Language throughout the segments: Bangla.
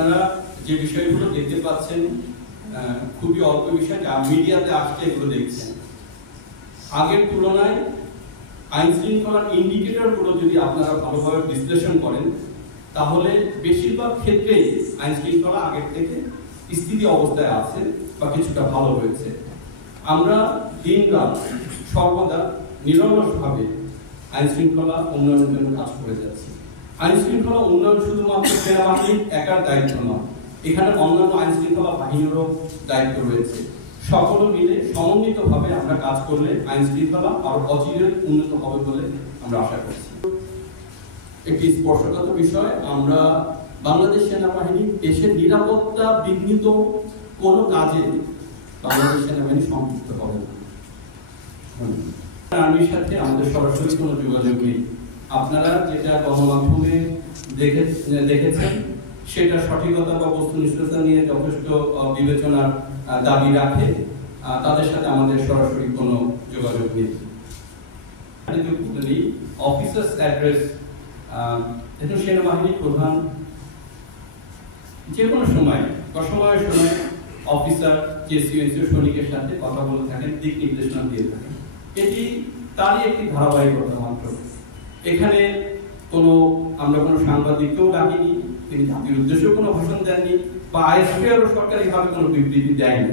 আপনারা যে বিষয়গুলো দেখতে পাচ্ছেন খুবই অল্প বিষয়, যা মিডিয়াতে আসছে এগুলো দেখছেন। আগের তুলনায় আইন শৃঙ্খলার ইন্ডিকেটরগুলো যদি আপনারা ভালোভাবে বিশ্লেষণ করেন তাহলে বেশিরভাগ ক্ষেত্রেই আইন শৃঙ্খলা আগের থেকে স্থিতি অবস্থায় আছে বা কিছুটা ভালো হয়েছে। আমরা দিন রাত সর্বদা নিরলসভাবে আইন শৃঙ্খলা উন্নয়নের জন্য কাজ করে যাচ্ছি। আইন শৃঙ্খলা উন্নয়ন শুধুমাত্র সেনাবাহিনীর একার দায়িত্ব নয়, এখানে অন্যান্য আইন শৃঙ্খলা বাহিনীরও দায়িত্ব রয়েছে। সকলে মিলে সমন্বিতভাবে আমরা কাজ করলে আইন শৃঙ্খলা আরো অচিরেই উন্নত হবে বলে আমরা আশা করছি। একটি স্পর্শকাতর বিষয়, আমরা বাংলাদেশ সেনাবাহিনী দেশের নিরাপত্তা বিঘ্নিত কোনো কাজে বাংলাদেশ সেনাবাহিনী সম্পৃক্ত হবে না। আর্মির সাথে আমাদের সরাসরি কোনো যোগাযোগ নেই। আপনারা যেটা গণমাধ্যমে দেখেছেন সেটা সঠিকতা বা বস্তুনিষ্ঠতা নিয়ে যথেষ্ট বিবেচনার দাবি রাখে, তাদের সাথে আমাদের সরাসরি কোনো যোগাযোগ নেই। অফিসার্স অ্যাড্রেস, সেনাবাহিনী প্রধান যে কোনো সময় অসময়ের সময় অফিসার সৈনিকের সাথে কথা বলে থাকেন, দিক নির্দেশনা দিয়ে থাকেন। এটি তারই একটি ধারাবাহিকতা মাত্র। এখানে আমরা কোনো সাংবাদিককেও ডাকিনি, তিনি জাতির উদ্দেশ্যে কোনো ভাষণ দেননি বা আইএসপিআরও সরকারিভাবে কোনো বিবৃতি দেয়নি।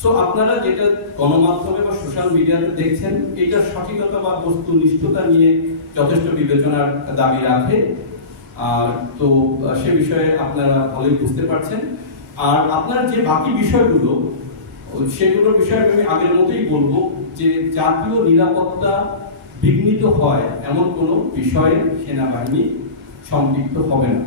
সো আপনারা যেটা গণমাধ্যমে বা সোশ্যাল মিডিয়াতে দেখছেন এটার সঠিকতা বা বস্তুনিষ্ঠতা নিয়ে যথেষ্ট বিবেচনার দাবি রাখে। তো সে বিষয়ে আপনারা ভালোই বুঝতে পারছেন। আর আপনার যে বাকি বিষয়গুলো সেগুলোর বিষয়ে আমি আগের মতোই বলবো যে জাতীয় নিরাপত্তা বিঘ্নিত হয় এমন কোনো বিষয়ে সেনাবাহিনী সম্পৃক্ত হবে না।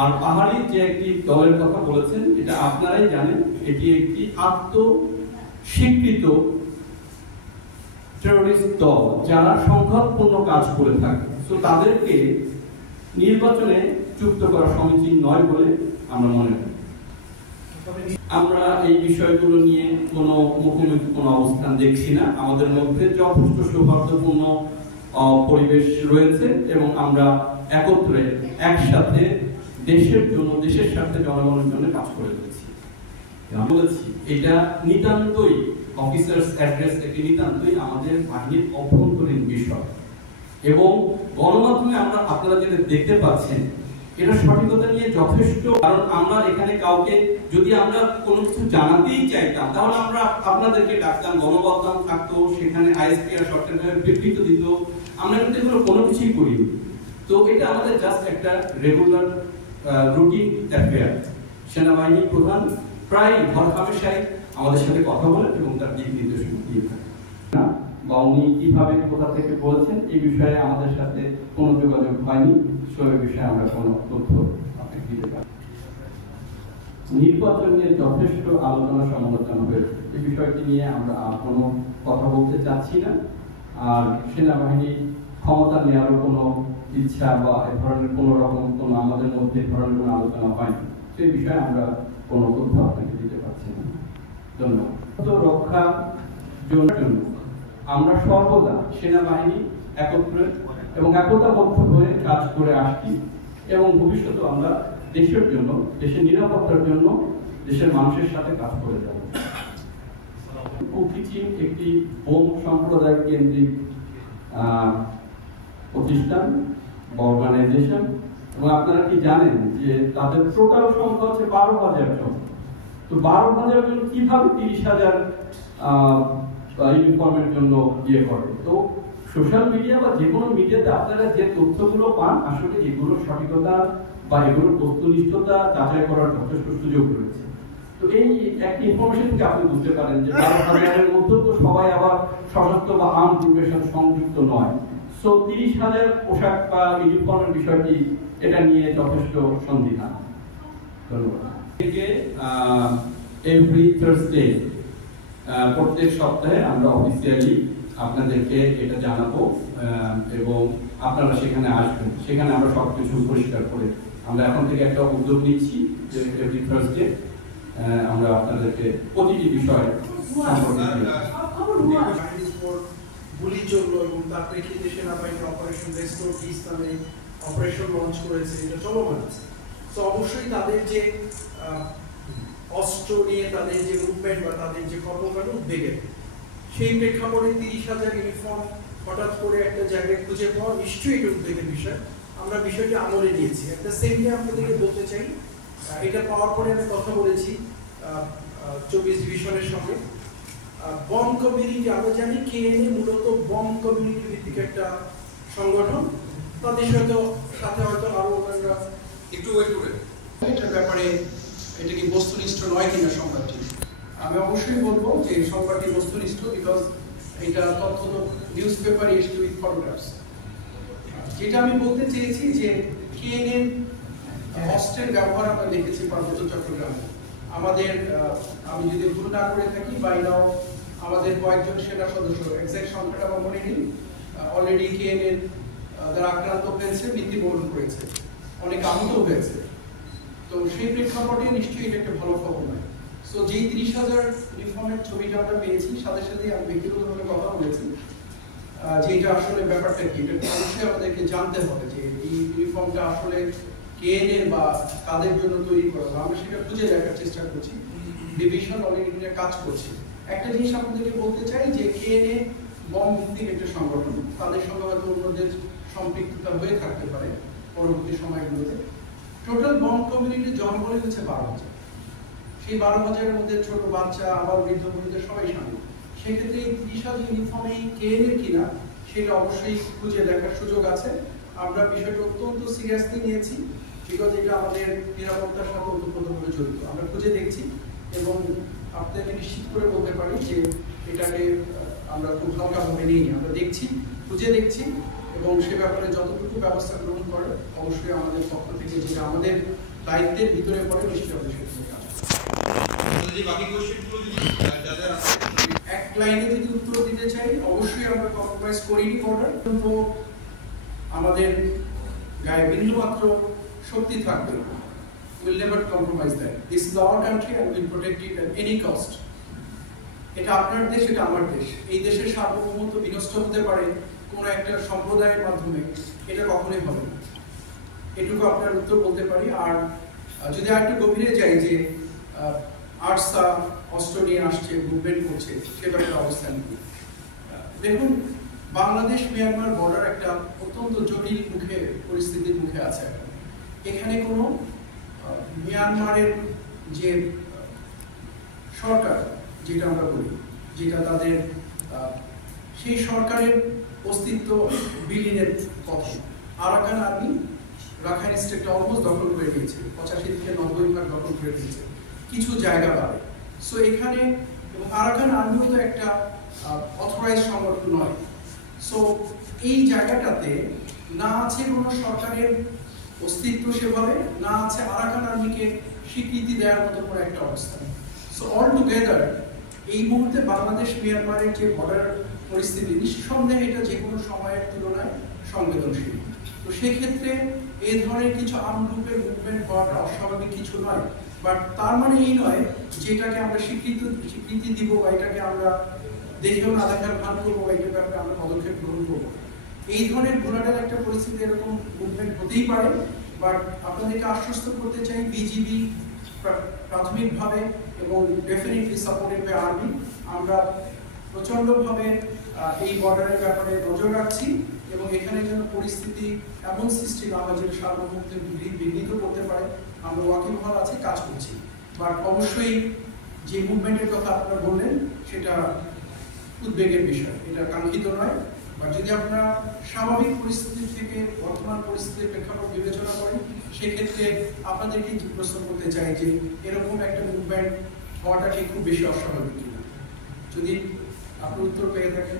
আর পাহাড়ি যে একটি দলের কথা বলেছেন এটা আপনারাই জানেন, এটি একটি আত্মস্বীকৃত টেররিস্ট দল যারা সংঘাতপূর্ণ কাজ করে থাকে। তো তাদেরকে নির্বাচনে যুক্ত করা সমীচীন নয় বলে আমরা মনে করি। আমরা এই বিষয়গুলো নিয়ে কোনো মুখোমুখি কোনো অবস্থান দেখছি না। আমাদের মধ্যে যথেষ্ট সৌহার্দ্যপূর্ণ পরিবেশ রয়েছে এবং আমরা একত্রে একসাথে দেশের জন্য, দেশের স্বার্থে, জনগণের জন্য কাজ করে যাচ্ছি। বলেছি এটা নিতান্তই অফিসার্স অ্যাড্রেস, একটি নিতান্তই আমাদের বাহিনীর অভ্যন্তরীণ বিষয় এবং গণমাধ্যমে আপনারা যেটা দেখতে পাচ্ছেন এটা সঠিকতা নিয়ে যথেষ্ট। কারণ আমরা এখানে কাউকে যদি আমরা কোনো কিছু জানাতেই চাইতাম তাহলে আমরা আপনাদেরকে ডাকতাম, গণমাধ্যম থাকতো, সেখানে আইএসপিআর সরকারিভাবে বিবৃত দিত। আমরা কিন্তু এগুলো কোনো কিছুই করিনি। তো এটা আমাদের জাস্ট একটা রেগুলার রুটিন অ্যাফেয়ার। সেনাবাহিনী প্রধান প্রায় হরহামেশাই আমাদের সাথে কথা বলেন এবং তার দিক নির্দেশনা দিয়ে থাকেন না, বা উনি কিভাবে কোথা থেকে বলছেন এই বিষয়ে আমাদের সাথে কোনো যোগাযোগ হয়নি। সেই বিষয়ে আমরা কোনো তথ্য আপনাকে দিতে পারি। নির্বাচন নিয়ে যথেষ্ট আলোচনা সমালোচনা হয়েছে, এই বিষয়টি নিয়ে আমরা আর কোনো কথা বলতে চাচ্ছি না। আর সেনাবাহিনী ক্ষমতা নেওয়ারও কোনো ইচ্ছা বা এ ধরনের কোনো রকম কোনো আমাদের মধ্যে এ ধরনের কোনো আলোচনা হয়নি। সেই বিষয়ে আমরা কোনো তথ্য আপনাকে দিতে পারছি না। ধন্যবাদ। রক্ষা জন্য আমরা সর্বদা সেনাবাহিনী একত্রে এবং একতাবদ্ধ হয়ে কাজ করে আসছি এবং ভবিষ্যতে আমরা দেশের জন্য, দেশের নিরাপত্তার জন্য, দেশের মানুষের সাথে কাজ করে যাব। কুকিচিং একটি বোম সম্প্রদায় কেন্দ্রিক প্রতিষ্ঠান বা অর্গানাইজেশন এবং আপনারা কি জানেন যে তাদের টোটাল সংখ্যা হচ্ছে 12,000 জন। তো 12,000 জন কিভাবে 30,000 ইউনিফর্মের জন্য ইয়ে করে? তো সোশ্যাল মিডিয়া বা যে কোনো মিডিয়াতে আপনারা যে তথ্যগুলো পান আসলে এগুলোর সঠিকতা বা এগুলোর বস্তুনিষ্ঠতা যাচাই করার যথেষ্ট সুযোগ রয়েছে। তো এই একটি ইনফরমেশন থেকে আপনি বুঝতে পারেন যে 12,000-এর মধ্যে তো সবাই আবার সশস্ত্র বা আর্ম গ্রুপের সাথে সংযুক্ত নয়। সো 30,000 পোশাক বা ইউনিফর্মের বিষয়টি এটা নিয়ে যথেষ্ট সন্দিহান। ধন্যবাদ। এভরি থার্সডে প্রত্যেক সপ্তাহে আমরা অফিসিয়ালি আপনাদেরকে এটা জানাবো এবং আপনারা সেখানে আসবেন। সেখানে আমরা সবকিছু পরিষ্কার করে আমরা এখন থেকে একটা উদ্যোগ নিচ্ছি যে এভরি থার্সডে আমরা আপনাদেরকে প্রতিটি বিষয় গুলি চললো এবং তার প্রেক্ষিতে সেনাবাহিনী অপারেশন রেস্টোর পিস নামে অপারেশন লঞ্চ করেছে, এটা চলমান আছে। তো অবশ্যই তাদের যে অস্ত্র নিয়ে তাদের যে মুভমেন্ট বা তাদের যে কর্মকাণ্ড উদ্বেগের, সেই প্রেক্ষাপটে 30,000 ইউনিফর্ম হঠাৎ করে একটা জায়গায় খুঁজে পাওয়া নিশ্চয়ই এটা উদ্বেগের বিষয়। আমরা বিষয়টি আমলে নিয়েছি। একটা সেম ডে আপনাদেরকে বলতে চাই, এটা পাওয়ার পরে আমি কথা বলেছি 24 ডিভিশনের সঙ্গে। বম কমিউনিটি, আমরা জানি কেএনএ মূলত বম কমিউনিটি ভিত্তিক একটা সংগঠন। তাদের সাথে হয়তো আরো ওনারা একটু ওয়েট করে এটার ব্যাপারে এটা কি বস্তুনিষ্ঠ নয় কিনা সংবাদটি। আমি অবশ্যই বলবো যে সংবাদটি বস্তুনিষ্ঠ, বিকজ এটা তথ্য নিউজ পেপারে এসে উইথ ফটোগ্রাফস। যেটা আমি বলতে চেয়েছি যে কেএনএ অস্ত্রের ব্যবহার আমরা দেখেছি পার্বত্য চট্টগ্রামে। আমাদের আমি যদি ভুল না করে থাকি বাইনাও আমাদের কয়েকজন সেনা সদস্য, এক্সাক্ট সংখ্যাটা আমার মনে নেই, অলরেডি কেএনএ যারা আক্রান্ত হয়েছে মৃত্যুবরণ করেছে, অনেক আহত হয়েছে। তো সেই প্রেক্ষাপটে নিশ্চয়ই এটা একটা ভালো খবর নয়। সো যেই 30,000 ইউনিফর্মের ছবিটা আমরা পেয়েছি, সাথে সাথে আমি ব্যক্তিগতভাবে কথা বলেছি যে এটা আসলে ব্যাপারটা কি, এটা অবশ্যই আমাদেরকে জানতে হবে যে এই ইউনিফর্মটা আসলে কেএনএ বা কাদের জন্য তৈরি করা। আমরা সেটা খুঁজে দেখার চেষ্টা করছি, ডিভিশন অলরেডি কাজ করছে। একটা জিনিস আপনাদেরকে বলতে চাই যে কেএনএ বম ভিত্তিক একটা সংগঠন, তাদের সঙ্গে হয়তো অন্যদের সম্পৃক্ততা হয়ে থাকতে পারে পরবর্তী সময়গুলোতে। টোটাল বম কমিউনিটির জনবল হচ্ছে 12,000। সেই 12,000-এর মধ্যে ছোট বাচ্চা, আবার বৃদ্ধ বৃদ্ধ সবাই শামিল। সেক্ষেত্রে এই 30,000 ইউনিফর্মে কেএনএ কিনা সেটা অবশ্যই খুঁজে দেখার সুযোগ আছে। আমরা বিষয়টা অত্যন্ত সিরিয়াসলি নিয়েছি, বিকজ এটা আমাদের নিরাপত্তার সাথে ওতপ্রোতভাবে জড়িত। আমরা খুঁজে দেখছি এবং আপনাদেরকে নিশ্চিত করে বলতে পারি যে এটাকে আমরা খুব হালকাভাবে নিই। আমরা দেখছি, খুঁজে দেখছি এবং সে ব্যাপারে যতটুকু ব্যবস্থা গ্রহণ করে অবশ্যই আমাদের পক্ষ থেকে যেটা আমাদের দায়িত্বের ভিতরে পড়ে নিশ্চয়ই আমরা সেটা কাজ এক লাইনে যদি উত্তর দিতে চাই, অবশ্যই আমরা কম্প্রোমাইজ করিনি বর্ডার, কিন্তু আমাদের গায়ে বিন্দুমাত্র শক্তি থাকবে। We'll never compromise that. This is our country and we'll protect it at any cost. এটা আপনার দেশ, এটা আমার দেশ। এই দেশের সার্বভৌমত্ব বিনষ্ট হতে পারে কোনো একটা সম্প্রদায়ের মাধ্যমে, এটা কখনোই হবে না। এটুকু আপনার উত্তর বলতে পারি। আর যদি আরেকটু গভীরে যাই যে আরসা অস্ত্র নিয়ে আসছে, মুভমেন্ট করছে, সেটার অবস্থান কি? দেখুন, বাংলাদেশ মিয়ানমার বর্ডার একটা অত্যন্ত জটিল পরিস্থিতির মুখে আছে। এখানে কোনো মিয়ানমারের যে সরকার, যেটা আমরা বলি, যেটা তাদের সেই সরকারের অস্তিত্ব বিলীনের পথে। আরাকান আর্মি রাখাইন স্টেটটা অলমোস্ট দখল করে নিয়েছে, 85 থেকে 90% দখল করে নিয়েছে, কিছু জায়গা বাদে। সো এখানে আরাকান আর্মিও তো একটা অথরাইজ সংগঠন নয়। সো এই জায়গাটাতে না আছে কোনো সরকারের অস্তিত্ব সেভাবে, না আছে আরাকান আর্মিকে স্বীকৃতি দেওয়ার মতো কোনো একটা অবস্থান। সো অল টুগেদার এই মুহূর্তে বাংলাদেশ মিয়ানমারের যে বর্ডার পরিস্থিতি, নিঃসন্দেহে এটা যে কোনো সময়ের তুলনায় সংবেদনশীল। তো সেক্ষেত্রে এই ধরনের কিছু আর্ম গ্রুপের মুভমেন্ট হওয়াটা অস্বাভাবিক কিছু নয়। বাট তার মানে এই নয় যেটাকে আমরা স্বীকৃতি দিব বা এটাকে আমরা দেখেও না দেখার ভান করবো বা এটার ব্যাপারে আমরা পদক্ষেপ গ্রহণ করবো। এই ধরনের ঘোলাটার একটা পরিস্থিতি, এরকম মুভমেন্ট হতেই পারে। বাট আপনাদেরকে আশ্বস্ত করতে চাই, বিজিবি প্রাথমিকভাবে এবং ডেফিনেটলি সাপোর্টেড বাই আর্মি আমরা প্রচন্ডভাবে এই বর্ডারের ব্যাপারে নজর রাখছি এবং এখানে যেন পরিস্থিতি এমন সৃষ্টি না হয় যে সার্বভৌমত্বের বিঘ্নিত করতে পারে। আমরা ওয়াকিবহাল আছি, কাজ করছি। বাট অবশ্যই যে মুভমেন্টের কথা আপনারা বললেন সেটা উদ্বেগের বিষয়, এটা কাঙ্ক্ষিত নয়। বা যদি আপনারা স্বাভাবিক পরিস্থিতি থেকে বর্তমান পরিস্থিতির প্রেক্ষাপট বিবেচনা করেন, সেক্ষেত্রে আপনাদেরকে প্রশ্ন করতে চাই যে এরকম একটা মুভমেন্ট হওয়াটা কি খুব বেশি অস্বাভাবিক কিনা। যদি আপনি উত্তর পেয়ে থাকেন